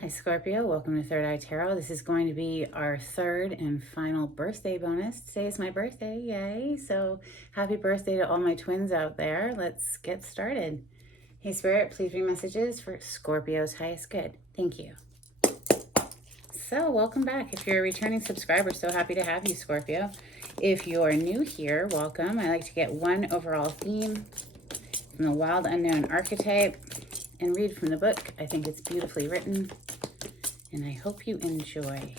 Hi Scorpio, welcome to Third Eye Tarot. This is going to be our third and final birthday bonus. Today is my birthday, yay! So happy birthday to all my twins out there. Let's get started. Hey Spirit, please read messages for Scorpio's highest good. Thank you. So welcome back. If you're a returning subscriber, so happy to have you, Scorpio. If you're new here, welcome. I like to get one overall theme from the Wild Unknown Archetype and read from the book. I think it's beautifully written, and I hope you enjoy.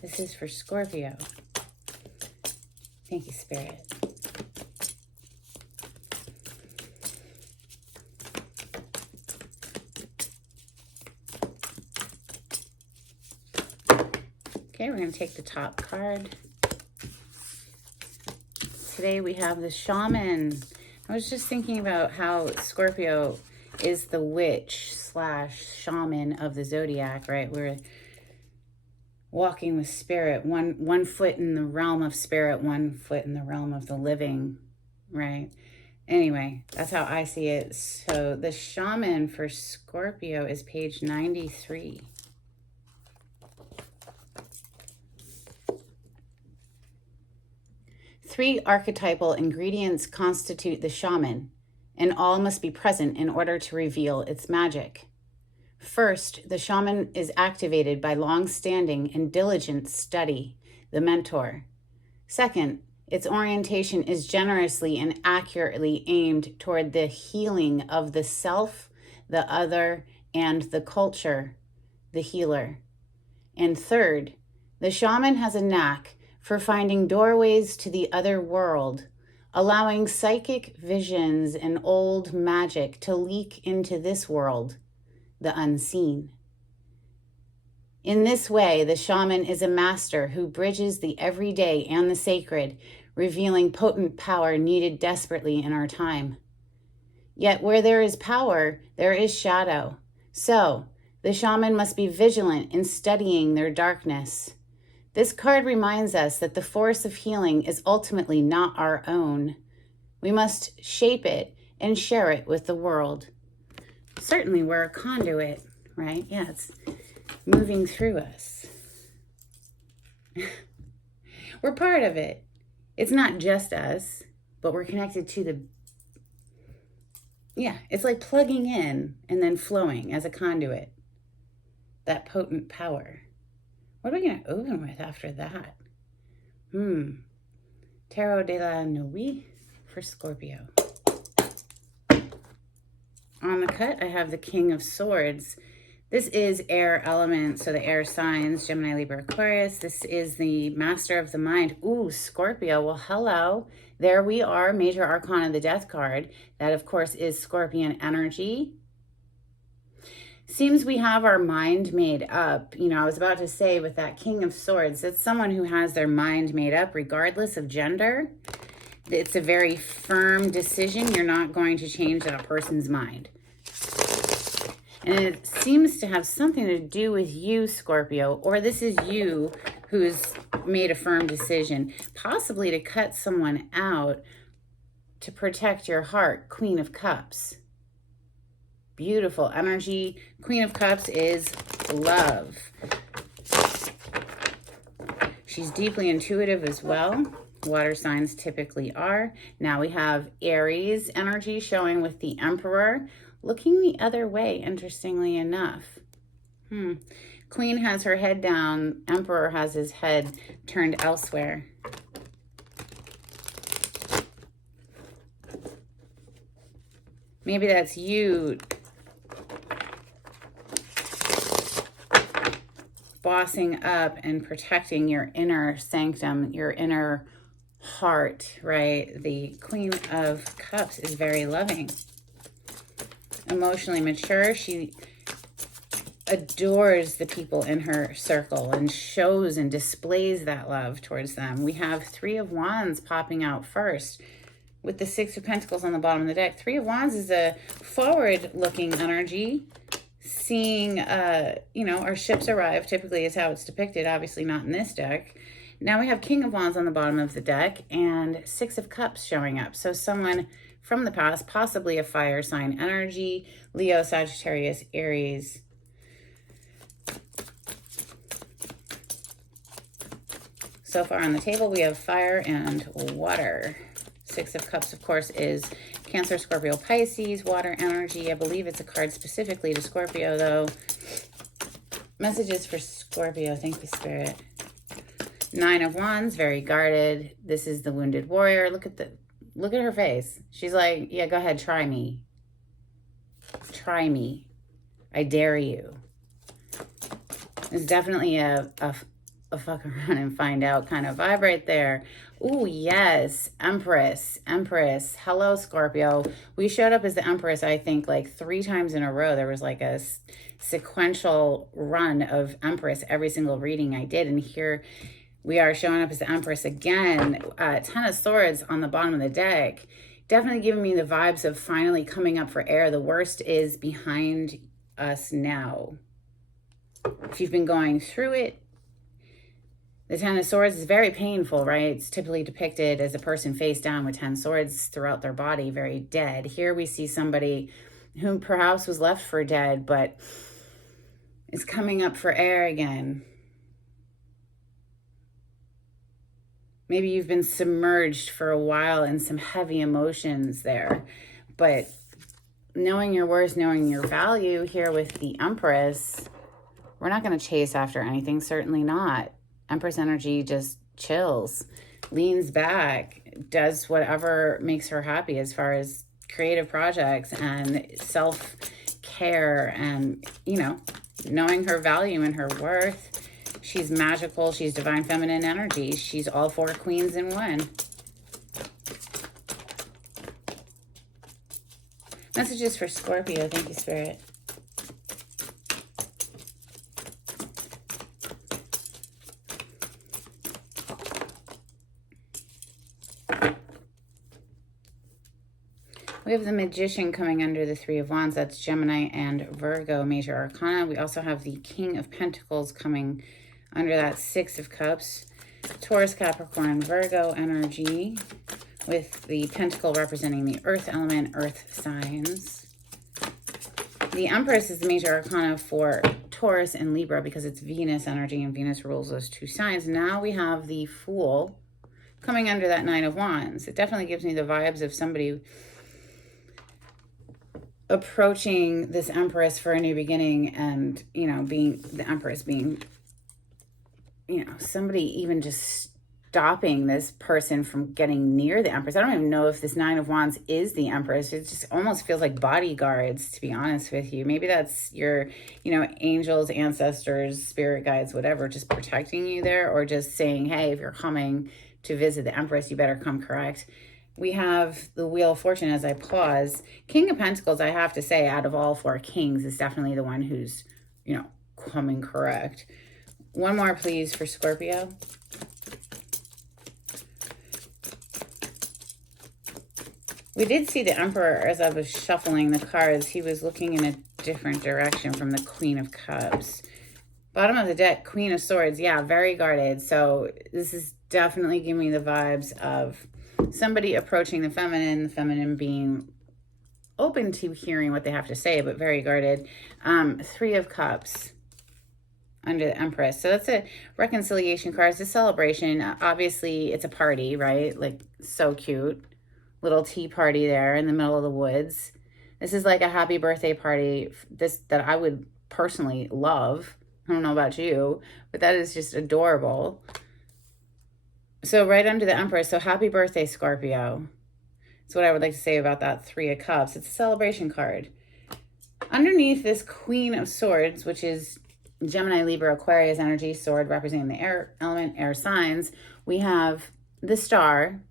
This is for Scorpio. Thank you, Spirit. Okay, we're going to take the top card. Today we have the Shaman. I was just thinking about how Scorpio is the witch / shaman of the zodiac, right? We're walking with spirit, one foot in the realm of spirit, one foot in the realm of the living, right? Anyway, that's how I see it. So the Shaman for Scorpio is page 93. Three archetypal ingredients constitute the shaman, and all must be present in order to reveal its magic. First, the shaman is activated by long-standing and diligent study, the mentor. Second, its orientation is generously and accurately aimed toward the healing of the self, the other, and the culture, the healer. And third, the shaman has a knack for finding doorways to the other world, allowing psychic visions and old magic to leak into this world, the unseen. In this way, the shaman is a master who bridges the everyday and the sacred, revealing potent power needed desperately in our time. Yet where there is power, there is shadow. So, the shaman must be vigilant in studying their darkness. This card reminds us that the force of healing is ultimately not our own. We must shape it and share it with the world. Certainly we're a conduit, right? Yeah, it's moving through us. We're part of it. It's not just us, but we're connected to the... Yeah, it's like plugging in and then flowing as a conduit. That potent power. What are we going to open with after that? Tarot de la Nuit for Scorpio. On the cut, I have the King of Swords. This is air element, so the air signs, Gemini, Libra, Aquarius. This is the master of the mind. Ooh, Scorpio. Well, hello. There we are, Major Arcana, the Death card. That, of course, is Scorpion energy. Seems we have our mind made up. You know, I was about to say with that King of Swords, it's someone who has their mind made up regardless of gender. It's a very firm decision. You're not going to change that person's mind. And it seems to have something to do with you, Scorpio, or this is you who's made a firm decision, possibly to cut someone out to protect your heart. Queen of Cups. Beautiful energy. Queen of Cups is love. She's deeply intuitive as well. Water signs typically are. Now we have Aries energy showing with the Emperor. Looking the other way, interestingly enough. Queen has her head down. Emperor has his head turned elsewhere. Maybe that's you bossing up and protecting your inner sanctum, your inner heart, right? The Queen of Cups is very loving, emotionally mature. She adores the people in her circle and shows and displays that love towards them. We have Three of Wands popping out first with the Six of Pentacles on the bottom of the deck. Three of Wands is a forward-looking energy. Seeing, our ships arrive, typically is how it's depicted, obviously not in this deck. Now we have King of Wands on the bottom of the deck and Six of Cups showing up. So someone from the past, possibly a fire sign energy, Leo, Sagittarius, Aries. So far on the table, we have fire and water. Six of Cups, of course, is Cancer, Scorpio, Pisces, water energy. I believe it's a card specifically to Scorpio, though. Messages for Scorpio. Thank you, Spirit. Nine of Wands, very guarded. This is the wounded warrior. Look at her face. She's like, yeah, go ahead, try me. Try me. I dare you. It's definitely a fuck around and find out kind of vibe right there. Ooh, yes. Empress. Empress. Hello, Scorpio. We showed up as the Empress, I think, like 3 times in a row. There was like a sequential run of Empress every single reading I did. And here we are showing up as the Empress again. 10 of Swords on the bottom of the deck. Definitely giving me the vibes of finally coming up for air. The worst is behind us now. If you've been going through it, the 10 of Swords is very painful, right? It's typically depicted as a person face down with 10 swords throughout their body, very dead. Here we see somebody who perhaps was left for dead, but is coming up for air again. Maybe you've been submerged for a while in some heavy emotions there, but knowing your worth, knowing your value here with the Empress, we're not going to chase after anything, certainly not. Empress energy just chills, leans back, does whatever makes her happy as far as creative projects and self-care and, you know, knowing her value and her worth. She's magical. She's divine feminine energy. She's all 4 queens in one. Messages for Scorpio. Thank you, Spirit. We have the Magician coming under the 3 of Wands. That's Gemini and Virgo, major arcana. We also have the King of Pentacles coming under that 6 of Cups. Taurus, Capricorn, Virgo energy with the Pentacle representing the earth element, earth signs. The Empress is the major arcana for Taurus and Libra because it's Venus energy and Venus rules those 2 signs. Now we have the Fool coming under that 9 of Wands. It definitely gives me the vibes of somebody approaching this Empress for a new beginning and, you know, being the Empress being, you know, somebody even just stopping this person from getting near the Empress. I don't even know if this 9 of Wands is the Empress. It just almost feels like bodyguards, to be honest with you. Maybe that's your, you know, angels, ancestors, spirit guides, whatever, just protecting you there, or just saying, hey, if you're coming to visit the Empress, you better come correct. We have the Wheel of Fortune as I pause. King of Pentacles, I have to say, out of all 4 kings, is definitely the one who's, you know, coming correct. One more, please, for Scorpio. We did see the Emperor as I was shuffling the cards. He was looking in a different direction from the Queen of Cups. Bottom of the deck, Queen of Swords. Yeah, very guarded. So this is definitely giving me the vibes of somebody approaching the feminine being open to hearing what they have to say, but very guarded. 3 of Cups under the Empress. So that's a reconciliation card. It's a celebration. Obviously, it's a party, right? Like, so cute. Little tea party there in the middle of the woods. This is like a happy birthday party that I would personally love. I don't know about you, but that is just adorable. So right under the Empress, so happy birthday, Scorpio. That's what I would like to say about that 3 of Cups. It's a celebration card. Underneath this Queen of Swords, which is Gemini, Libra, Aquarius energy, sword representing the air element, air signs, we have the Star.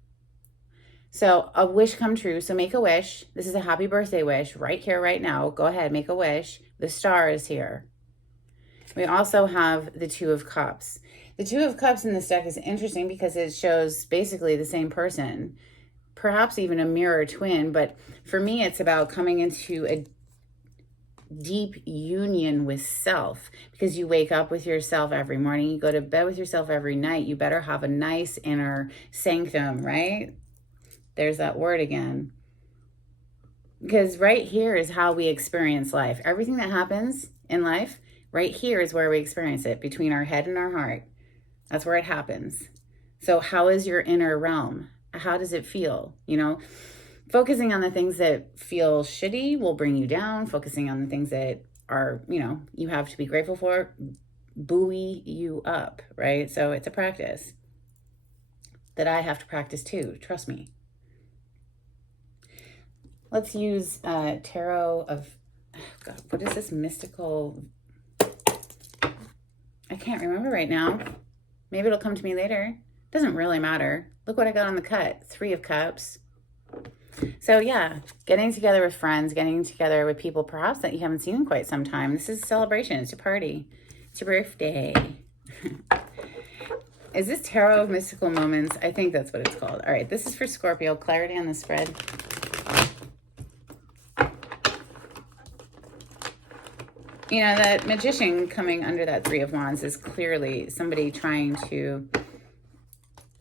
So a wish come true. So make a wish. This is a happy birthday wish right here, right now. Go ahead, make a wish. The Star is here. We also have the 2 of Cups. The 2 of Cups in this deck is interesting because it shows basically the same person, perhaps even a mirror twin. But for me, it's about coming into a deep union with self, because you wake up with yourself every morning. You go to bed with yourself every night. You better have a nice inner sanctum, right? There's that word again. Because right here is how we experience life. Everything that happens in life, right here is where we experience it, between our head and our heart. That's where it happens. So how is your inner realm? How does it feel? You know, focusing on the things that feel shitty will bring you down. Focusing on the things that are, you know, you have to be grateful for, buoy you up, right? So it's a practice that I have to practice too. Trust me. Let's use tarot of, oh God, what is this mystical? I can't remember right now. Maybe it'll come to me later. Doesn't really matter. Look what I got on the cut. 3 of Cups. So yeah, getting together with friends, getting together with people perhaps that you haven't seen in quite some time. This is a celebration. It's a party. It's your birthday. Is this Tarot of Mystical Moments? I think that's what it's called. All right, this is for Scorpio. Clarity on the spread. You know, that Magician coming under that 3 of Wands is clearly somebody trying to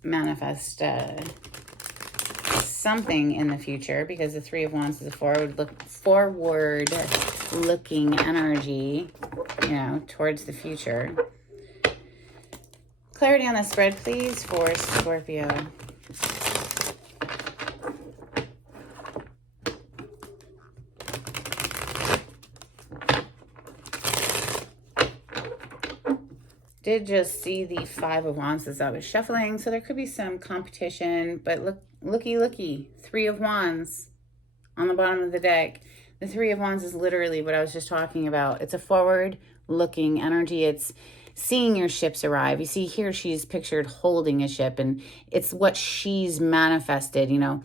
manifest something in the future, because the 3 of Wands is a forward looking energy, you know, towards the future. Clarity on the spread, please, for Scorpio. Did just see the 5 of Wands as I was shuffling, so there could be some competition, but looky, 3 of Wands on the bottom of the deck. The 3 of Wands is literally what I was just talking about. It's a forward-looking energy. It's seeing your ships arrive. You see here she's pictured holding a ship, and it's what she's manifested, you know.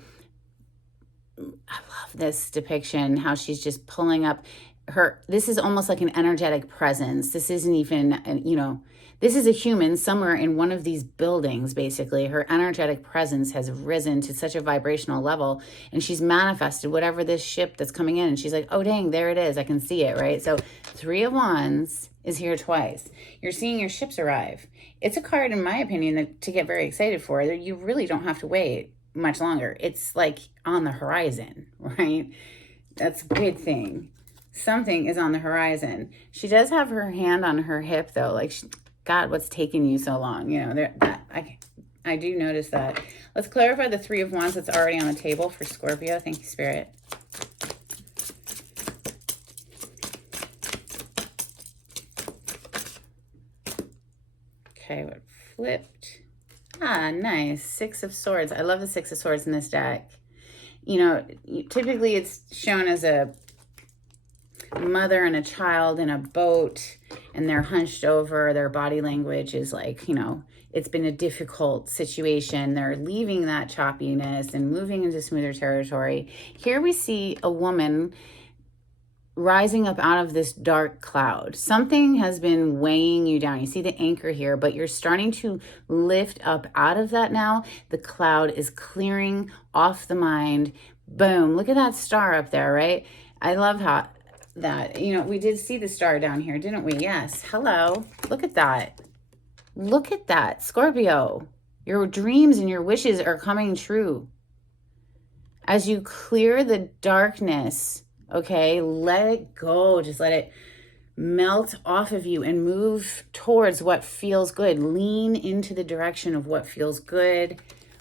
I love this depiction, how she's just pulling up her. This is almost like an energetic presence. This isn't even, you know, this is a human somewhere in one of these buildings, basically. Her energetic presence has risen to such a vibrational level, and she's manifested whatever this ship that's coming in. And she's like, oh, dang, there it is. I can see it, right? So 3 of Wands is here twice. You're seeing your ships arrive. It's a card, in my opinion, that to get very excited for. You really don't have to wait much longer. It's like on the horizon, right? That's a good thing. Something is on the horizon. She does have her hand on her hip, though. Like, God, what's taking you so long? You know, I do notice that. Let's clarify the 3 of Wands that's already on the table for Scorpio. Thank you, Spirit. Okay, what flipped? Ah, nice. 6 of Swords. I love the 6 of Swords in this deck. You know, typically it's shown as a mother and a child in a boat, and they're hunched over. Their body language is like, you know, it's been a difficult situation. They're leaving that choppiness and moving into smoother territory. Here we see a woman rising up out of this dark cloud. Something has been weighing you down. You see the anchor here, but you're starting to lift up out of that now. The cloud is clearing off the mind. Boom. Look at that star up there, right? I love how that, you know, we did see the star down here, didn't we? Yes. Hello. Look at that. Look at that, Scorpio. Your dreams and your wishes are coming true. As you clear the darkness, okay, let it go. Just let it melt off of you and move towards what feels good. Lean into the direction of what feels good,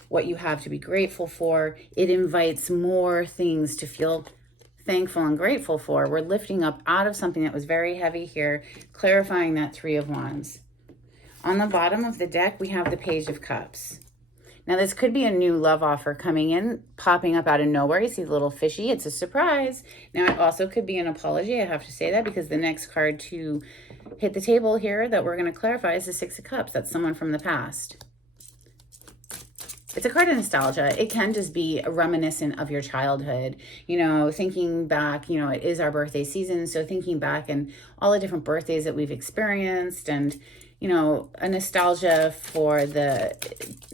what you have to be grateful for. It invites more things to feel thankful and grateful for. We're lifting up out of something that was very heavy here, clarifying that 3 of Wands. On the bottom of the deck, we have the Page of Cups. Now, this could be a new love offer coming in, popping up out of nowhere. You see the little fishy. It's a surprise. Now, it also could be an apology. I have to say that because the next card to hit the table here that we're going to clarify is the 6 of Cups. That's someone from the past. It's a card of nostalgia. It can just be reminiscent of your childhood, you know, thinking back, you know, it is our birthday season. So thinking back and all the different birthdays that we've experienced, and, you know, a nostalgia for the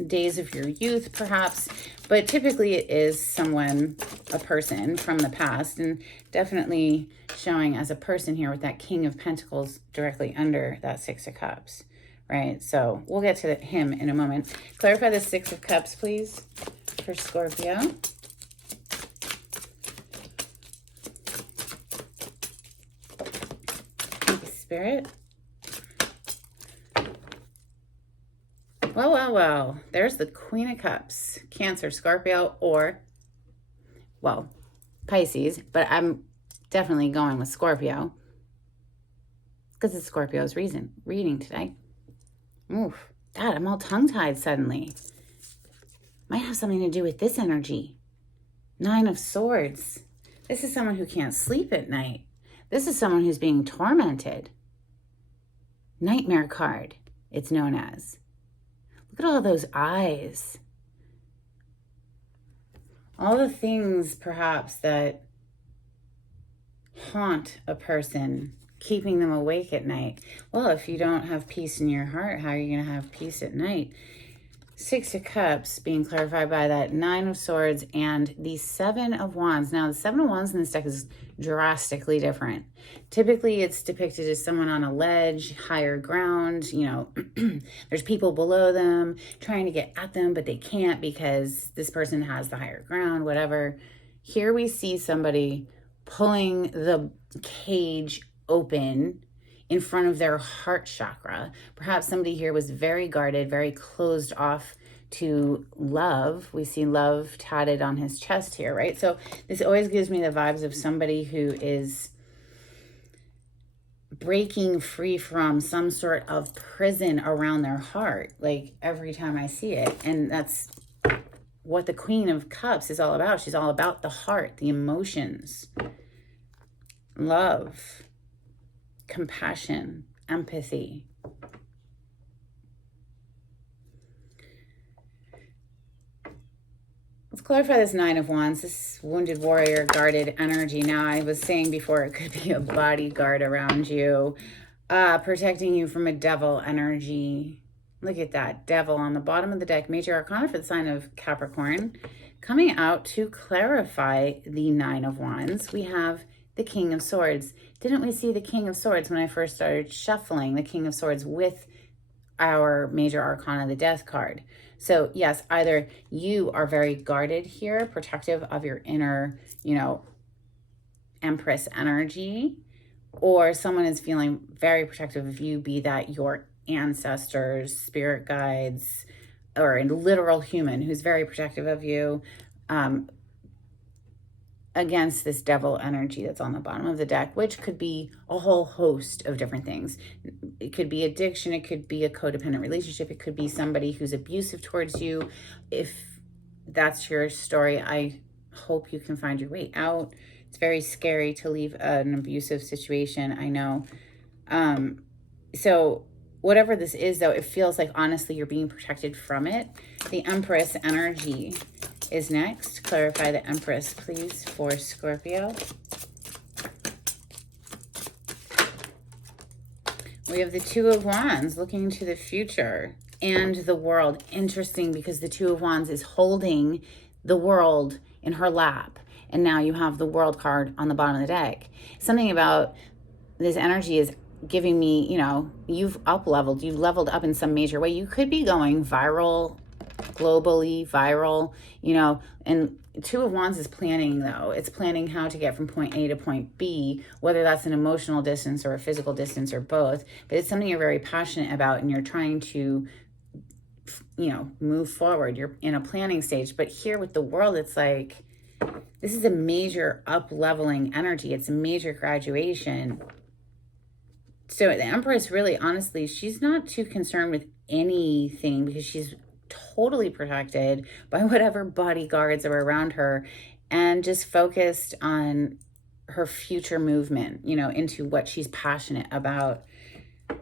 days of your youth, perhaps. But typically it is someone, a person from the past, and definitely showing as a person here with that King of Pentacles directly under that 6 of Cups. Right, so we'll get to him in a moment. Clarify the 6 of Cups, please, for Scorpio. Thank you, Spirit. Well, well, well. There's the Queen of Cups. Cancer, Scorpio, or, well, Pisces. But I'm definitely going with Scorpio because it's Scorpio's reading today. Oof. God, I'm all tongue-tied suddenly. Might have something to do with this energy. 9 of Swords. This is someone who can't sleep at night. This is someone who's being tormented. Nightmare card, it's known as. Look at all those eyes. All the things, perhaps, that haunt a person, keeping them awake at night. Well, if you don't have peace in your heart, how are you going to have peace at night? 6 of Cups being clarified by that 9 of Swords and the 7 of Wands. Now, the 7 of Wands in this deck is drastically different. Typically, it's depicted as someone on a ledge, higher ground. You know, there's people below them trying to get at them, but they can't because this person has the higher ground, whatever. Here we see somebody pulling the cage open in front of their heart chakra. Perhaps somebody here was very guarded, very closed off to love. We see love tatted on his chest here, right? So this always gives me the vibes of somebody who is breaking free from some sort of prison around their heart, like every time I see it. And that's what the Queen of Cups is all about. She's all about the heart, the emotions, love, compassion, empathy. Let's clarify this 9 of Wands, this wounded warrior, guarded energy. Now, I was saying before, it could be a bodyguard around you, protecting you from a devil energy. Look at that, devil on the bottom of the deck. Major Arcana for the sign of Capricorn. Coming out to clarify the 9 of Wands, we have the King of Swords. Didn't we see the King of Swords when I first started shuffling the King of Swords with our Major Arcana, the Death card? So yes, either you are very guarded here, protective of your inner, you know, Empress energy, or someone is feeling very protective of you, be that your ancestors, spirit guides, or a literal human who's very protective of you, against this devil energy that's on the bottom of the deck, which could be a whole host of different things. It could be addiction. It could be a codependent relationship. It could be somebody who's abusive towards you. If that's your story, I hope you can find your way out. It's very scary to leave an abusive situation, I know. So whatever this is, though, it feels like, honestly, you're being protected from it. The Empress energy is next. Clarify the Empress, please, for Scorpio. We have the 2 of Wands looking to the future and the world. Interesting, because the 2 of Wands is holding the world in her lap. And now you have the World card on the bottom of the deck. Something about this energy is giving me, you know, you've up-leveled. You've leveled up in some major way. You could be going viral, globally viral, you know. And 2 of Wands is planning, though. It's planning how to get from point A to point B, whether that's an emotional distance or a physical distance or both. But it's something you're very passionate about, and you're trying to, you know, move forward. You're in a planning stage. But here with the world, it's like, this is a major up-leveling energy. It's a major graduation. So the Empress, really, honestly, she's not too concerned with anything because she's totally protected by whatever bodyguards are around her and just focused on her future movement, you know, into what she's passionate about.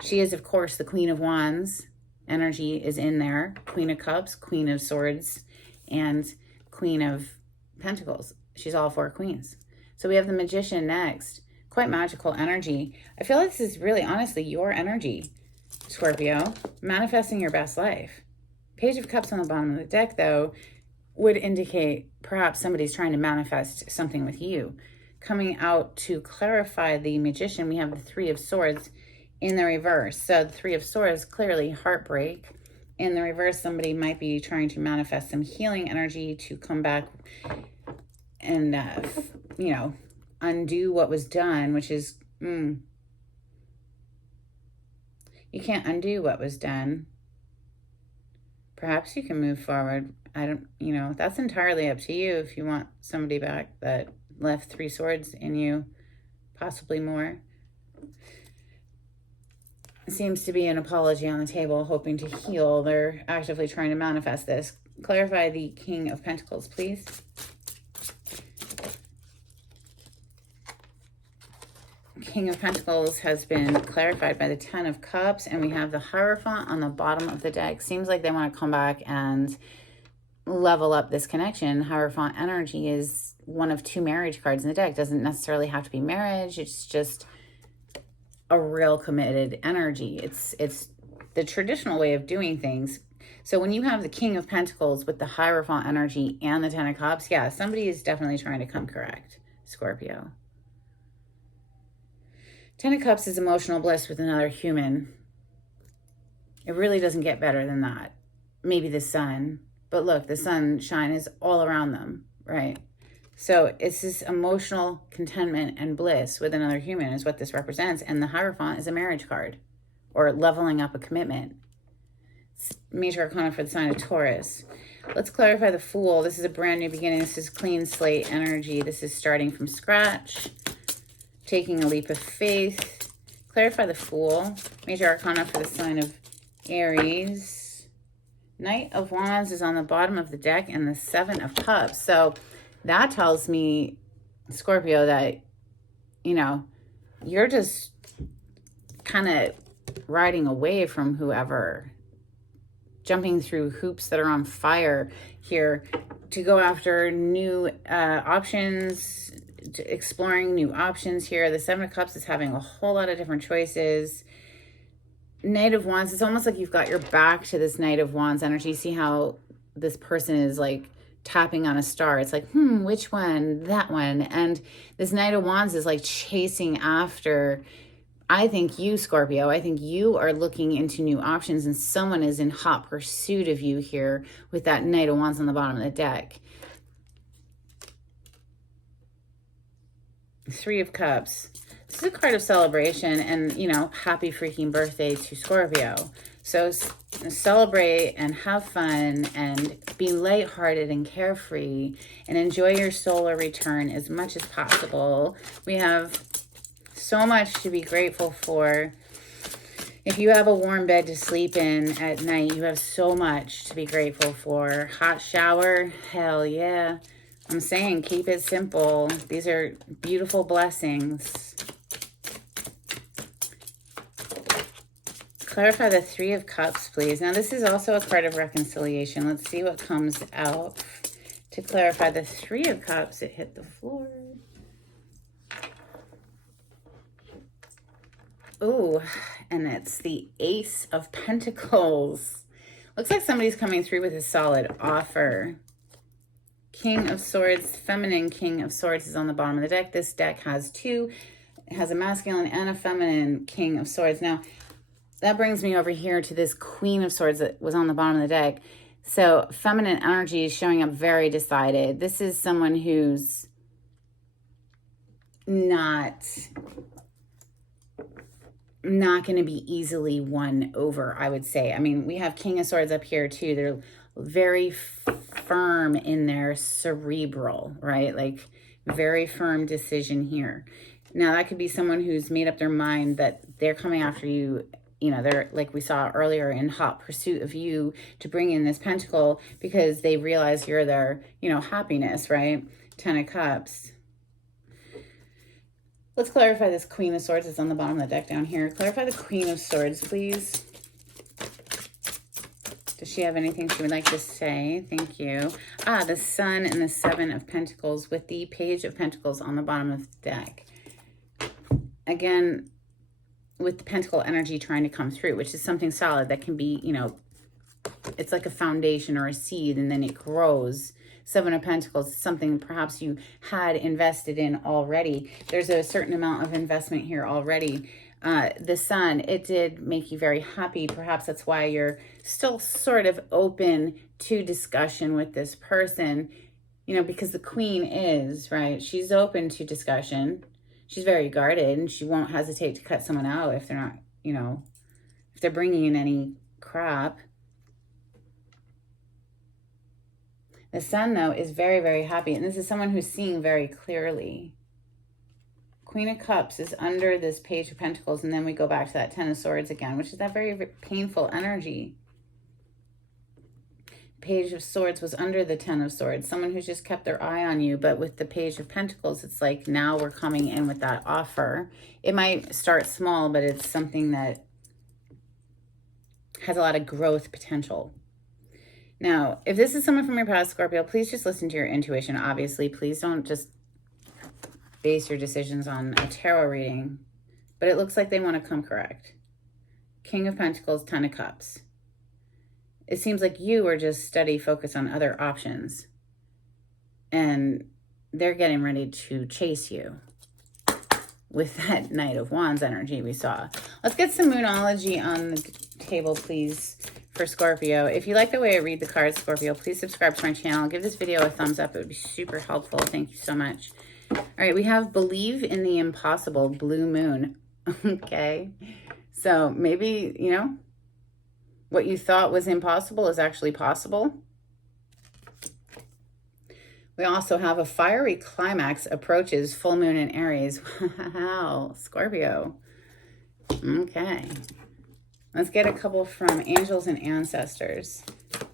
She is, of course, the Queen of Wands. Energy is in there. Queen of Cups, Queen of Swords, and Queen of Pentacles. She's all 4 queens. So we have the Magician next. Quite magical energy. I feel like this is really, honestly, your energy, Scorpio, manifesting your best life. Page of Cups on the bottom of the deck, though, would indicate perhaps somebody's trying to manifest something with you. Coming out to clarify the Magician, we have the 3 of Swords in the reverse. So the 3 of Swords, clearly heartbreak. In the reverse, somebody might be trying to manifest some healing energy to come back and, you know, undo what was done, which is, you can't undo what was done. perhaps you can move forward. I don't, that's entirely up to you if you want somebody back that left 3 swords in you, possibly more. Seems to be an apology on the table, hoping to heal. They're actively trying to manifest this. Clarify the King of Pentacles, please. King of Pentacles has been clarified by the 10 of Cups, and we have the Hierophant on the bottom of the deck. Seems like they want to come back and level up this connection. Hierophant energy is one of 2 marriage cards in the deck. Doesn't necessarily have to be marriage. It's just a real committed energy. It's the traditional way of doing things. So when you have the King of Pentacles with the Hierophant energy and the 10 of Cups, yeah, somebody is definitely trying to come correct, Scorpio. 10 of Cups is emotional bliss with another human. It really doesn't get better than that. Maybe the sun, but look, the sunshine is all around them, right? So it's this emotional contentment and bliss with another human is what this represents. And the Hierophant is a marriage card or leveling up a commitment. It's major arcana for the sign of Taurus. Let's clarify the Fool. This is a brand new beginning. This is clean slate energy. This is starting from scratch, taking a leap of faith. Clarify the Fool. Major arcana for the sign of Aries. Knight of Wands is on the bottom of the deck, and the 7 of Cups. So that tells me, Scorpio, that, you're just kind of riding away from whoever, jumping through hoops that are on fire here to go after new options, exploring new options here. The 7 of Cups is having a whole lot of different choices. Knight of Wands, it's almost like you've got your back to this Knight of Wands energy. See how this person is like tapping on a star. It's like, which one? That one. And this Knight of Wands is like chasing after, I think, you, Scorpio. I think you are looking into new options, and someone is in hot pursuit of you here with that Knight of Wands on the bottom of the deck. 3 of Cups. This is a card of celebration and, happy freaking birthday to Scorpio. So celebrate and have fun and be lighthearted and carefree and enjoy your solar return as much as possible. We have so much to be grateful for. If you have a warm bed to sleep in at night, you have so much to be grateful for. Hot shower, hell yeah. I'm saying keep it simple. These are beautiful blessings. Clarify the 3 of Cups, please. Now, this is also a card of reconciliation. Let's see what comes out to clarify the 3 of Cups. It hit the floor. Ooh, and it's the Ace of Pentacles. Looks like somebody's coming through with a solid offer. King of Swords, feminine King of Swords is on the bottom of the deck. This deck has 2. It has a masculine and a feminine King of Swords. Now, that brings me over here to this Queen of Swords that was on the bottom of the deck. So feminine energy is showing up very decided. This is someone who's not going to be easily won over, I would say. I mean, we have King of Swords up here too. They're very firm in their cerebral, right? Like very firm decision here. Now, that could be someone who's made up their mind that they're coming after you. They're, like we saw earlier, in hot pursuit of you to bring in this pentacle because they realize you're their, happiness, right? 10 of Cups. Let's clarify this Queen of Swords. It's on the bottom of the deck down here. Clarify the Queen of Swords, please. Does she have anything she would like to say? Thank you. The Sun and the 7 of Pentacles with the Page of Pentacles on the bottom of the deck. Again, with the pentacle energy trying to come through, which is something solid that can be, it's like a foundation or a seed, and then it grows. 7 of Pentacles is something perhaps you had invested in already. There's a certain amount of investment here already. The Sun, it did make you very happy. Perhaps that's why you're still sort of open to discussion with this person, because the Queen is, right? She's open to discussion. She's very guarded, and she won't hesitate to cut someone out if they're not, if they're bringing in any crap. The Sun, though, is very, very happy. And this is someone who's seeing very clearly. Queen of Cups is under this Page of Pentacles. And then we go back to that Ten of Swords again, which is that very, very painful energy. Page of Swords was under the Ten of Swords. Someone who's just kept their eye on you. But with the Page of Pentacles, it's like now we're coming in with that offer. It might start small, but it's something that has a lot of growth potential. Now, if this is someone from your past, Scorpio, please just listen to your intuition, obviously. Please don't just base your decisions on a tarot reading. But it looks like they want to come correct. King of Pentacles, Ten of Cups. It seems like you are just steady focused on other options. And they're getting ready to chase you with that Knight of Wands energy we saw. Let's get some Moonology on the table, please, for Scorpio. If you like the way I read the cards, Scorpio, please subscribe to my channel. Give this video a thumbs up. It would be super helpful. Thank you so much. All right, we have Believe in the Impossible, Blue Moon. Okay. So maybe, you know, what you thought was impossible is actually possible. We also have a Fiery Climax approaches, full moon in Aries. Wow, Scorpio. Okay. Let's get a couple from angels and ancestors.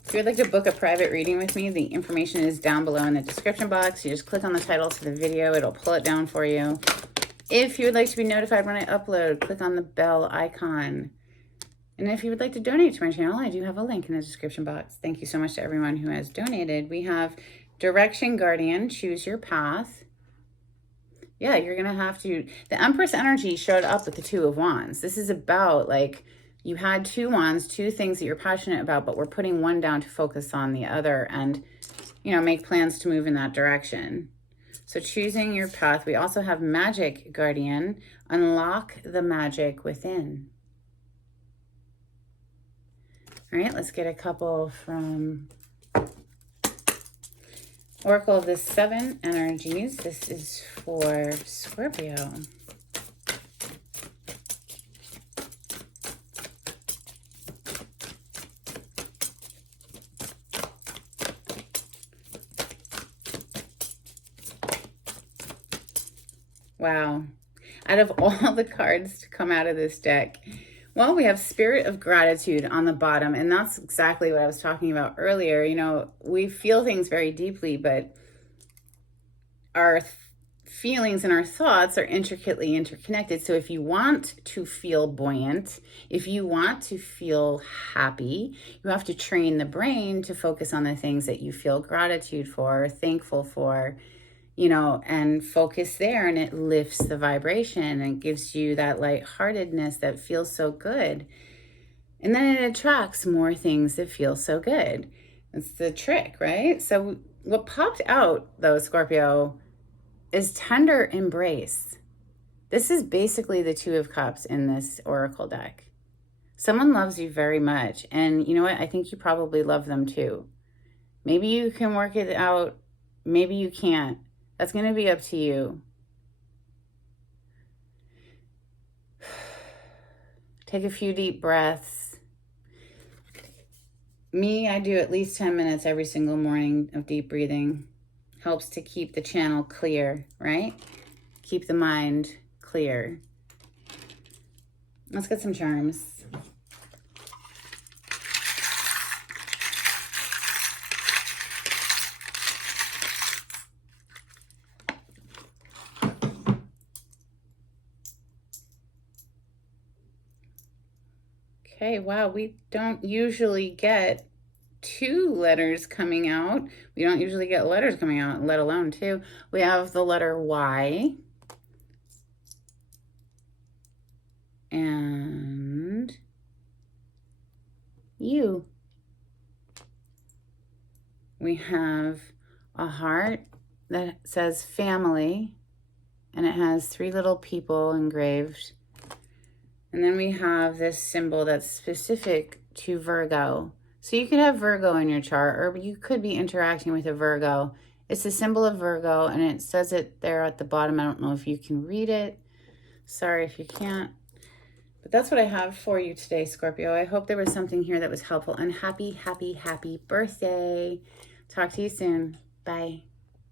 If you'd like to book a private reading with me, the information is down below in the description box. You just click on the title to the video. It'll pull it down for you. If you would like to be notified when I upload, click on the bell icon. And if you would like to donate to my channel, I do have a link in the description box. Thank you so much to everyone who has donated. We have Direction Guardian, choose your path. Yeah, you're going to have to... The Empress energy showed up with the Two of Wands. This is about, like, you had two wands, two things that you're passionate about, but we're putting one down to focus on the other and, you know, make plans to move in that direction. So choosing your path. We also have Magic Guardian, unlock the magic within. All right, let's get a couple from Oracle of the Seven Energies. This is for Scorpio. Wow. Out of all the cards to come out of this deck, well, we have Spirit of Gratitude on the bottom, and that's exactly what I was talking about earlier. You know, we feel things very deeply, but our feelings and our thoughts are intricately interconnected. So if you want to feel buoyant, if you want to feel happy, you have to train the brain to focus on the things that you feel gratitude for, thankful for, you know, and focus there, and it lifts the vibration and gives you that lightheartedness that feels so good. And then it attracts more things that feel so good. It's the trick, right? So what popped out, though, Scorpio, is tender embrace. This is basically the Two of Cups in this Oracle deck. Someone loves you very much. And you know what? I think you probably love them too. Maybe you can work it out. Maybe you can't. That's going to be up to you. Take a few deep breaths. Me, I do at least 10 minutes every single morning of deep breathing. Helps to keep the channel clear, right? Keep the mind clear. Let's get some charms. Okay, wow, we don't usually get two letters coming out. We don't usually get letters coming out, let alone two. We have the letter Y. And U. We have a heart that says family, and it has three little people engraved. And then we have this symbol that's specific to Virgo. So you could have Virgo in your chart, or you could be interacting with a Virgo. It's the symbol of Virgo, and it says it there at the bottom. I don't know if you can read it. Sorry if you can't. But that's what I have for you today, Scorpio. I hope there was something here that was helpful. And happy, happy, happy birthday Talk to you soon. Bye.